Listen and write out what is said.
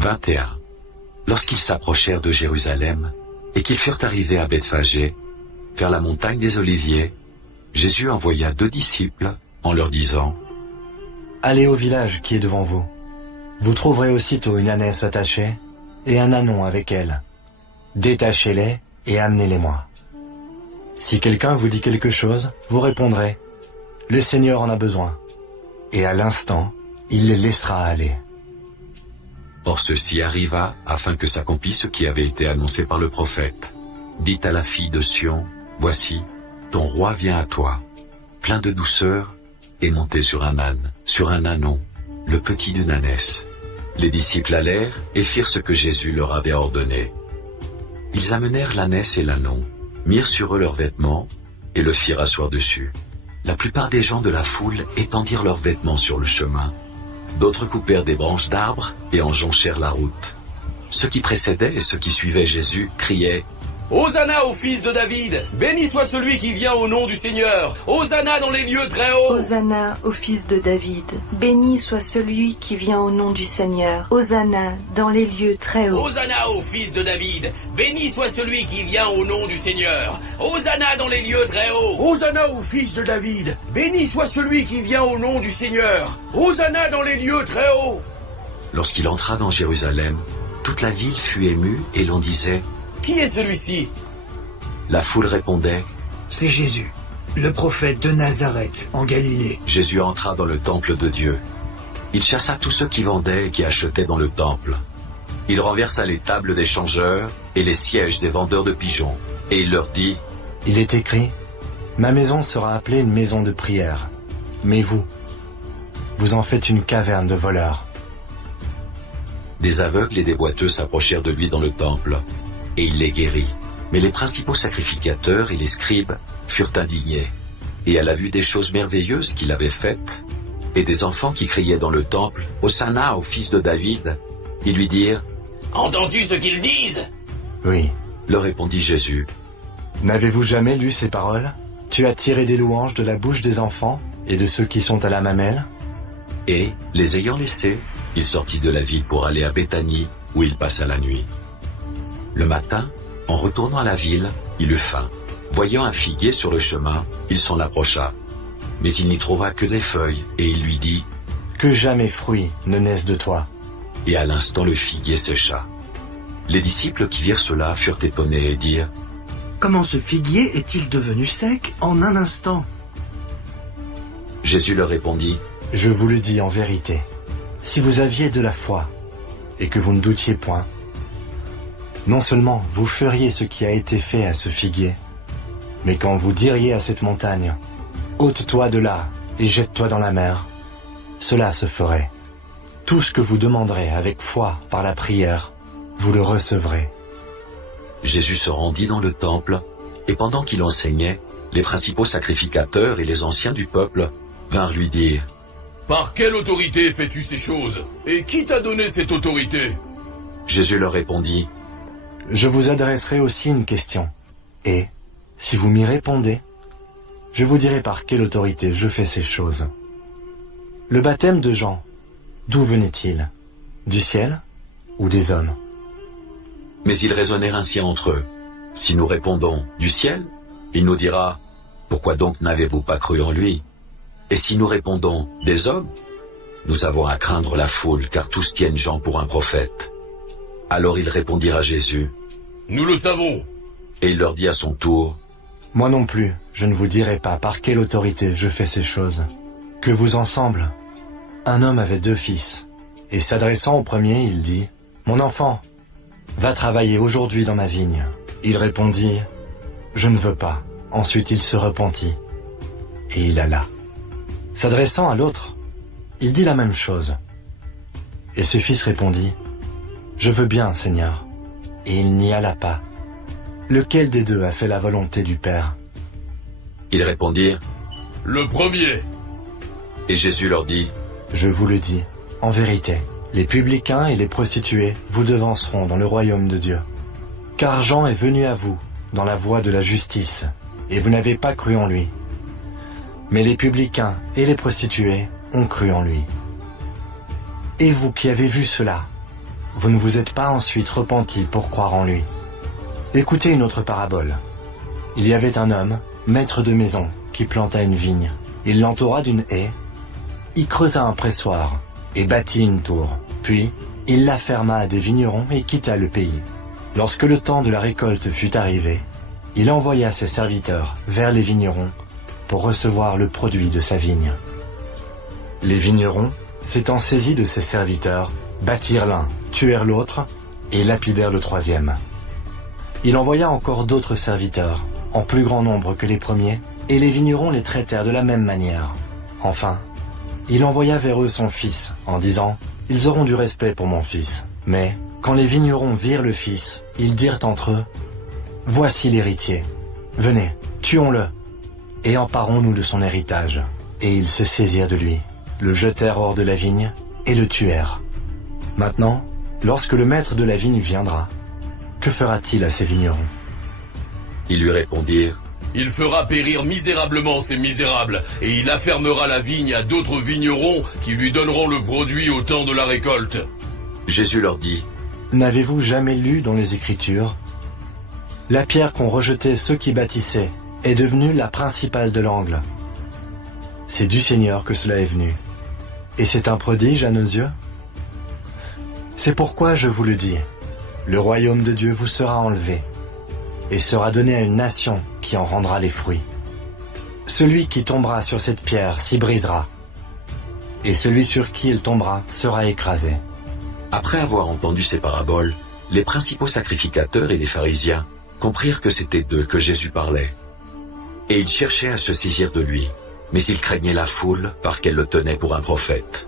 21. Lorsqu'ils s'approchèrent de Jérusalem, et qu'ils furent arrivés à Bethphagée, vers la montagne des Oliviers, Jésus envoya 2 disciples, en leur disant : Allez au village qui est devant vous. Vous trouverez aussitôt une ânesse attachée, et un ânon avec elle. Détachez-les et amenez-les-moi. Si quelqu'un vous dit quelque chose, vous répondrez : Le Seigneur en a besoin. Et à l'instant, il les laissera aller. Or ceci arriva afin que s'accomplisse ce qui avait été annoncé par le prophète. Dites à la fille de Sion, voici, ton roi vient à toi, plein de douceur, et monté sur un âne, sur un ânon, le petit d'une ânesse. Les disciples allèrent et firent ce que Jésus leur avait ordonné. Ils amenèrent l'ânesse et l'ânon, mirent sur eux leurs vêtements, et le firent asseoir dessus. La plupart des gens de la foule étendirent leurs vêtements sur le chemin. D'autres coupèrent des branches d'arbres et en jonchèrent la route. Ceux qui précédaient et ceux qui suivaient Jésus criaient : Hosanna au fils de David! Béni soit celui qui vient au nom du Seigneur! Hosanna dans les lieux très hauts! Hosanna au fils de David! Béni soit celui qui vient au nom du Seigneur! Hosanna dans les lieux très hauts! Hosanna au fils de David! Béni soit celui qui vient au nom du Seigneur! Hosanna dans les lieux très hauts! Hosanna au fils de David! Béni soit celui qui vient au nom du Seigneur! Hosanna dans les lieux très hauts! Lorsqu'il entra dans Jérusalem, toute la ville fut émue et l'on disait : Qui est celui-ci? La foule répondait : C'est Jésus, le prophète de Nazareth, en Galilée. Jésus entra dans le temple de Dieu. Il chassa tous ceux qui vendaient et qui achetaient dans le temple. Il renversa les tables des changeurs et les sièges des vendeurs de pigeons. Et il leur dit : Il est écrit : Ma maison sera appelée une maison de prière. Mais vous, vous en faites une caverne de voleurs. Des aveugles et des boiteux s'approchèrent de lui dans le temple, et il les guérit. Mais les principaux sacrificateurs et les scribes furent indignés, et à la vue des choses merveilleuses qu'il avait faites, et des enfants qui criaient dans le temple « Hosanna au fils de David », ils lui dirent : Entends-tu ce qu'ils disent? Oui. Leur répondit Jésus : N'avez-vous jamais lu ces paroles ? Tu as tiré des louanges de la bouche des enfants et de ceux qui sont à la mamelle. Et, les ayant laissés, il sortit de la ville pour aller à Béthanie, où il passa la nuit. Le matin, en retournant à la ville, il eut faim. Voyant un figuier sur le chemin, il s'en approcha. Mais il n'y trouva que des feuilles, et il lui dit : Que jamais fruit ne naisse de toi. Et à l'instant le figuier sécha. Les disciples qui virent cela furent étonnés et dirent : Comment ce figuier est-il devenu sec en un instant? Jésus leur répondit : Je vous le dis en vérité, si vous aviez de la foi, et que vous ne doutiez point, non seulement vous feriez ce qui a été fait à ce figuier, mais quand vous diriez à cette montagne, ôte-toi de là et jette-toi dans la mer, cela se ferait. Tout ce que vous demanderez avec foi par la prière, vous le recevrez. Jésus se rendit dans le temple, et pendant qu'il enseignait, les principaux sacrificateurs et les anciens du peuple vinrent lui dire : Par quelle autorité fais-tu ces choses? Et qui t'a donné cette autorité? Jésus leur répondit : Je vous adresserai aussi une question, et, si vous m'y répondez, je vous dirai par quelle autorité je fais ces choses. Le baptême de Jean, d'où venait-il? Du ciel ou des hommes? Mais ils raisonnèrent ainsi entre eux. Si nous répondons du ciel, il nous dira : Pourquoi donc n'avez-vous pas cru en lui? Et si nous répondons des hommes, nous avons à craindre la foule, car tous tiennent Jean pour un prophète. Alors ils répondirent à Jésus : Nous le savons. Et il leur dit à son tour : Moi non plus, je ne vous dirai pas par quelle autorité je fais ces choses. Que vous ensemble, un homme avait 2 fils, et s'adressant au premier, il dit : Mon enfant, va travailler aujourd'hui dans ma vigne. Il répondit : Je ne veux pas. Ensuite il se repentit, et il alla. S'adressant à l'autre, il dit la même chose. Et ce fils répondit : Je veux bien, Seigneur. Et il n'y alla pas. Lequel des 2 a fait la volonté du Père? Ils répondirent : Le premier. Et Jésus leur dit : Je vous le dis, en vérité, les publicains et les prostituées vous devanceront dans le royaume de Dieu. Car Jean est venu à vous dans la voie de la justice, et vous n'avez pas cru en lui. Mais les publicains et les prostituées ont cru en lui. Et vous qui avez vu cela, vous ne vous êtes pas ensuite repenti pour croire en lui. Écoutez une autre parabole. Il y avait un homme, maître de maison, qui planta une vigne. Il l'entoura d'une haie, y creusa un pressoir et bâtit une tour. Puis, il la ferma à des vignerons et quitta le pays. Lorsque le temps de la récolte fut arrivé, il envoya ses serviteurs vers les vignerons pour recevoir le produit de sa vigne. Les vignerons, s'étant saisis de ses serviteurs, battirent l'un, tuèrent l'autre et lapidèrent le troisième. Il envoya encore d'autres serviteurs, en plus grand nombre que les premiers, et les vignerons les traitèrent de la même manière. Enfin, il envoya vers eux son fils, en disant « Ils auront du respect pour mon fils. » Mais, quand les vignerons virent le fils, ils dirent entre eux « Voici l'héritier. Venez, tuons-le, et emparons-nous de son héritage. » Et ils se saisirent de lui, le jetèrent hors de la vigne, et le tuèrent. Maintenant, lorsque le maître de la vigne viendra, que fera-t-il à ces vignerons? Ils lui répondirent, Il fera périr misérablement ces misérables, et il affermera la vigne à d'autres vignerons qui lui donneront le produit au temps de la récolte. Jésus leur dit, N'avez-vous jamais lu dans les Écritures? La pierre qu'ont rejetée ceux qui bâtissaient est devenue la principale de l'angle. C'est du Seigneur que cela est venu. Et c'est un prodige à nos yeux? C'est pourquoi je vous le dis, le royaume de Dieu vous sera enlevé, et sera donné à une nation qui en rendra les fruits. Celui qui tombera sur cette pierre s'y brisera, et celui sur qui il tombera sera écrasé. Après avoir entendu ces paraboles, les principaux sacrificateurs et les pharisiens comprirent que c'était d'eux que Jésus parlait. Et ils cherchaient à se saisir de lui, mais ils craignaient la foule parce qu'elle le tenait pour un prophète.